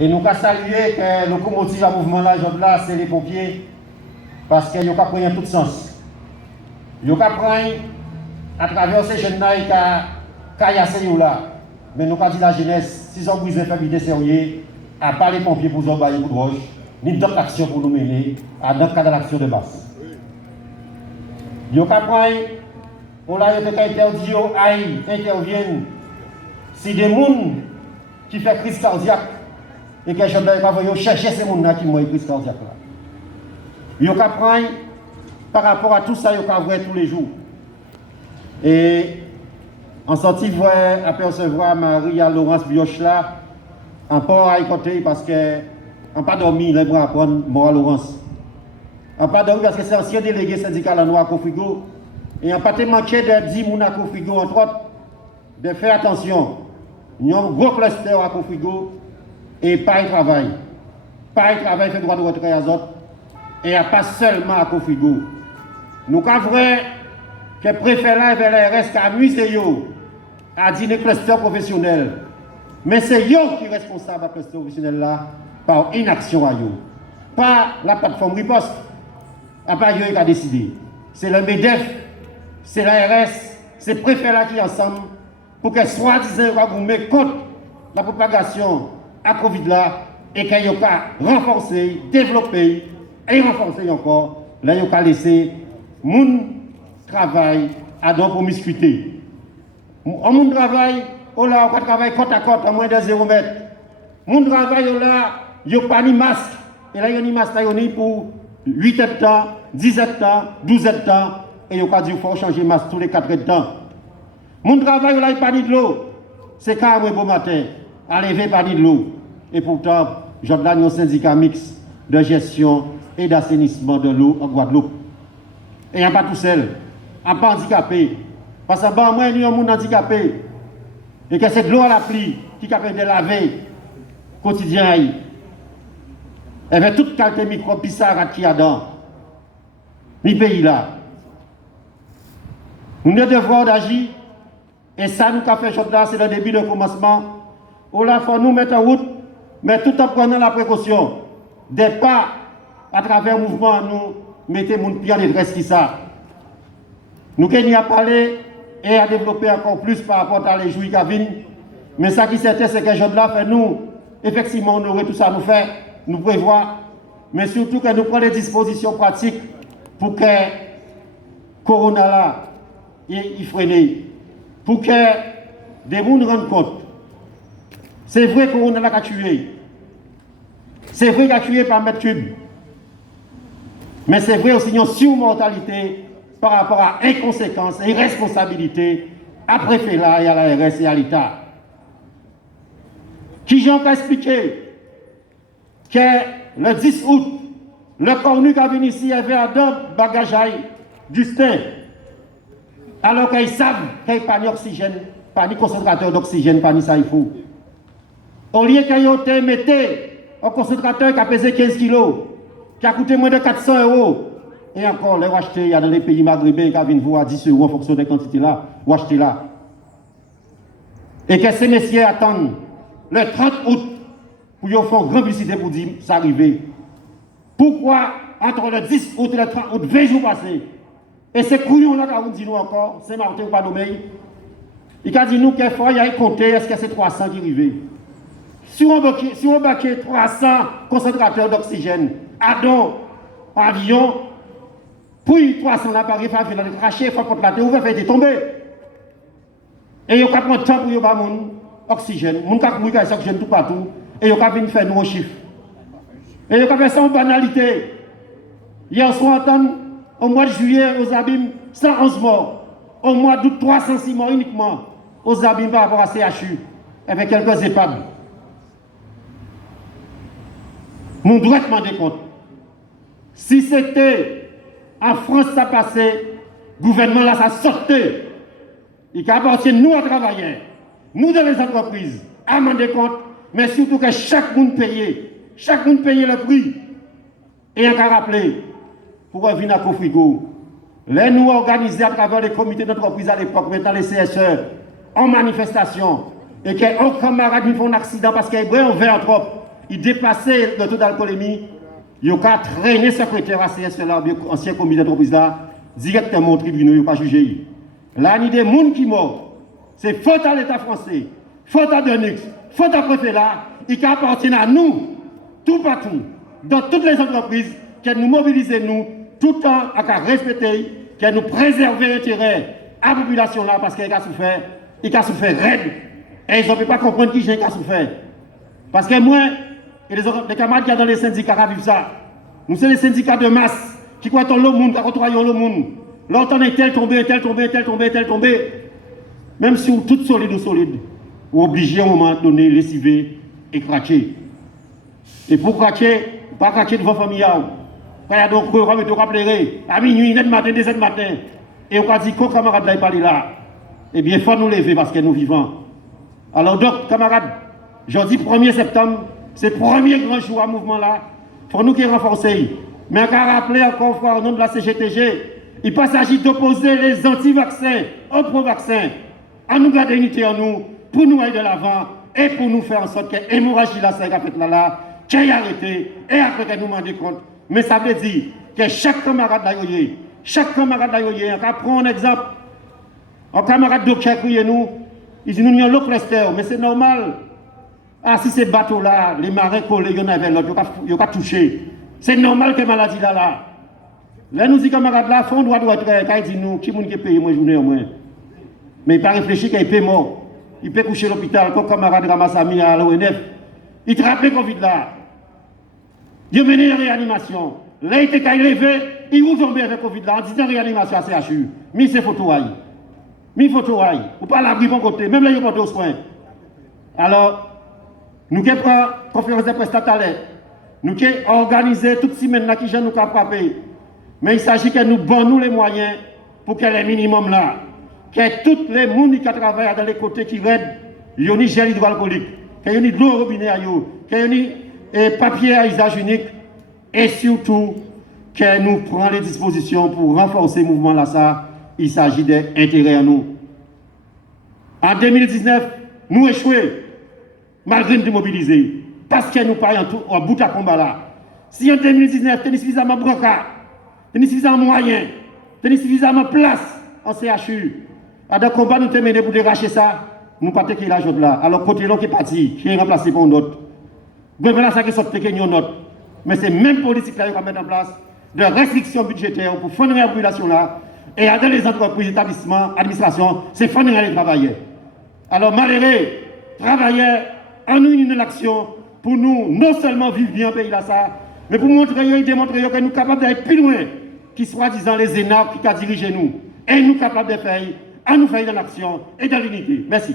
Et nous avons salué que le locomotive à mouvement là, c'est les pompiers, parce qu'ils ont pris tout sens. Ils ont pris à travers ces jeunes là, ils ont là. Mais nous avons dit la jeunesse, si ils ont besoin de faire sérieux, à part les pompiers pour nous envoyer pour roche, ni d'autres actions pour nous mener à notre cadre d'action de base. Ils ont pris, on a interdit, interviennent. Si des gens qui font crise cardiaque, et que je ne vais pas chercher ces gens qui ont crise cardiaque là. Ils ont pris par rapport à tout ça, ils ont voir tous les jours. Et en sortie, vous apercevoir Maria Laurence Bioche là, en port à côté parce que on pas dormi, les bras à prendre Maria Laurence. On pas dormi parce que c'est ancien délégué syndical à Noir Frigo. Et on pas manqué de 10 personnes à Frigo, entre autres, de faire attention. Il y a un gros cluster à Frigo et pas de travail. Pas de travail fait droit de retrait à autres. Et il n'y a pas seulement à Frigo. Nous avons vrai que le préfet là et l'ARS qui amuse à dîner cluster professionnel. Mais c'est eux qui sont responsables de cluster professionnel là par inaction à eux. Pas la plateforme riposte. À part eux qui a décidé. C'est le MEDEF, c'est l'ARS, c'est le préfet là qui ensemble pour que soi-disant vous mettre contre la propagation à Covid là et qu'il y ait renforcer, développer et renforcer encore. Là, il y a laissé mon travail à don promiscuité. Mon travail, on a travail côte à côte à moins de 0 mètre. Mon travail, il n'y a pas de masque. Et là, il y a une masque pour 8 hectares, 10 hectares, 12 hectares. Et il y a dit qu'il faut changer de masque tous les 4 hectares. Mon travail, il n'y a pas de l'eau. C'est quand même bon matin, à lever pas de l'eau. Et pourtant, je donne un syndicat mixte de gestion et d'assainissement de l'eau en Guadeloupe. Et il n'y a pas tout seul, il n'y a pas handicapé. Parce que moi, il y a un monde handicapé. Et que c'est de l'eau à la pluie qui est capable de laver quotidien. Et avec toute qualité micro pissard qui y a dans les pays là. Nous avons devoir d'agir. Et ça, nous avons fait là, c'est le début de commencement. Il faut nous mettre en route, mais tout en prenant la précaution. Des pas à travers le mouvement, nous mettons mon pied en détresse qui ça. Nous avons parlé et à développer encore plus par rapport à les jours qui viennent. Mais ça qui est certain, c'est que les gens là fait nous, effectivement, on aurait tout ça à nous faire, nous prévoir, mais surtout que nous prenons des dispositions pratiques pour que Corona là, il freine. Pour que des gens se rendent compte. C'est vrai que Corona là a tué. C'est vrai qu'il a tué par mètre cube. Mais c'est vrai aussi une surmortalité par rapport à inconséquence et irresponsabilité à préfet là et à l'ARS et à l'État. Qui j'ai encore expliqué que le 10 août, le cornu qui a venu ici avait un bagage Justin. Alors qu'ils savent qu'il n'y a pas d'oxygène, pas de concentrateur d'oxygène, pas de ça il faut. Au lieu qu'ils mettaient un concentrateur qui a pesé 15 kg, qui a coûté moins de 400 €, et encore, les acheter, il y a dans les pays maghrébins qui viennent voir à 10 € en fonction des quantités là, ou acheter là. Et que ces messieurs attendent le 30 août pour qu'ils fassent grand publicité pour dire ça arrive. Pourquoi entre le 10 août et le 30 août, 20 jours passés, et ces couillons-là, quand vous dit nous encore, c'est Martin ou pas nommé, il a dit nous qu'il faut y aller compter, est-ce que c'est 300 qui arrivent? Si on baquait 300 concentrateurs d'oxygène, avion, puis 300 appareils, il faut les cracher, il faut contre la terre, il faut faire tomber. Et il y a prendre temps pour y avoir mon oxygène, mon cas pour y avoir oxygène tout partout, et il y a venir faire nos chiffres. Et il y a fait ça en banalité. Hier soir, au mois de juillet, aux abîmes, 111 morts. Au mois d'août, 306 morts uniquement aux abîmes par rapport à CHU, avec quelques EHPAD. Nous devons demander compte. Si c'était en France, ça passait, le gouvernement là, ça sortait. Il appartient nous à travailleurs, nous dans les entreprises, à demander compte, mais surtout que chaque monde paye le prix. Et on a rappelé, pour revenir à Cofrigo, les nous organisés à travers les comités d'entreprise à l'époque, maintenant les CSE, en manifestation, et qu'un camarade font un accident parce qu'il y a un verre trop, il dépassait le taux d'alcoolémie, il a traîné secrétaire à CSE là, ancien comité d'entreprise là, directement au tribunal, il n'a pas jugé. Là, il y a des gens qui morts. C'est faute à l'État français, faute à Denux, faute à préfet là, il appartient à nous, tout partout, dans toutes les entreprises, qui nous mobilisent nous, tout le temps à respecter, qui nous préserver l'intérêt à la population là, parce qu'il a souffert raide. Et ils ne peuvent pas comprendre qui j'ai souffert. Parce que moi, et les camarades qui sont dans les syndicats vivent ça. Nous sommes les syndicats de masse qui croient dans le monde, qui croient le monde. L'autre est tel tombé, tel tombé, tel tombé, tel tombé. Même si vous êtes toutes solides ou solides, vous êtes obligés à un moment donné, lessiver et cracher. Et pour cracher, pas cracher devant la famille. Quand il y a donc, vous me rappeler, à minuit, 1h matin, 2h matin, et on a dit qu'au camarade là, il parle là. Eh bien, il faut nous lever parce que nous vivons. Alors donc, camarades, jeudi 1er septembre, c'est le premier grand jour à mouvement là. Il faut nous qui renforcer. Mais on va rappeler encore une fois au nom de la CGTG, il ne s'agit pas d'opposer les anti-vaccins aux pro-vaccins. À nous garder unité en nous, pour nous aller de l'avant et pour nous faire en sorte que l'hémorragie là, ça a fait là, qu'elle arrêté et après qu'elle nous rende compte. Mais ça veut dire que chaque camarade d'ailleurs, on va prendre un exemple. Un camarade docteur qui nous, il dit nous avons l'eau cluster, mais c'est normal. Ah, si ces bateaux-là, les marins collés, il y en avait l'autre, ils n'ont pas touché. C'est normal que la maladie là. Là, nous disons camarades là, font droit être, quand ils disent nous, qui est-ce qui paye moi journée au moins. Mais il n'a pas réfléchi qu'il paye mort. Il peut coucher à l'hôpital, comme camarade Ramassami à l'ONF. Il te rappelle Covid là. Il a mené une réanimation. Là, il était levé, il ouvre tomber avec Covid là, en disant réanimation à CHU. Mais c'est photo aïe. Ou pas l'abri bon côté, même là, il n'y a pas de soins. Alors, nous avons pris une conférence de presse tout à l'heure. Nous avons organisé toute semaine là qui nous avons frappé. Mais il s'agit que nous donnons les moyens pour que les minimums là, que tous les gens qui travaillent dans les côtés qui raident, il y a des gel hydroalcoolique, qu'il y a de l'eau au robinet, qu'il y a des papiers à usage unique, et surtout que nous prenons les dispositions pour renforcer le mouvement là. Ça, il s'agit d'intérêt à nous. En 2019, nous échoués, malgré nous démobiliser, parce que nous parlons en bout à combat là. Si en 2019, nous avons suffisamment de brancard, nous avons suffisamment de moyens, nous avons suffisamment de place en CHU, à dans le combat nous avons mené pour déracher ça, nous ne pouvons pas l'argent là. Alors, côté l'autre qui est parti, qui est remplacé par un autre. Voilà ça qui sort de un autre. Mais c'est même politique là qu'on va mettre en place de restrictions budgétaires pour fonder la population là. Et dans les entreprises, établissements, administrations, c'est fonder les travailleurs. Alors, malheureux, travailleurs, en une action pour nous, non seulement vivre bien en pays là, ça, mais pour montrer et démontrer que nous sommes capables d'aller plus loin, qui soi-disant les énarques qui ont dirigé nous. Et nous sommes capables de faire, à nous faire dans l'action et dans l'unité. Merci.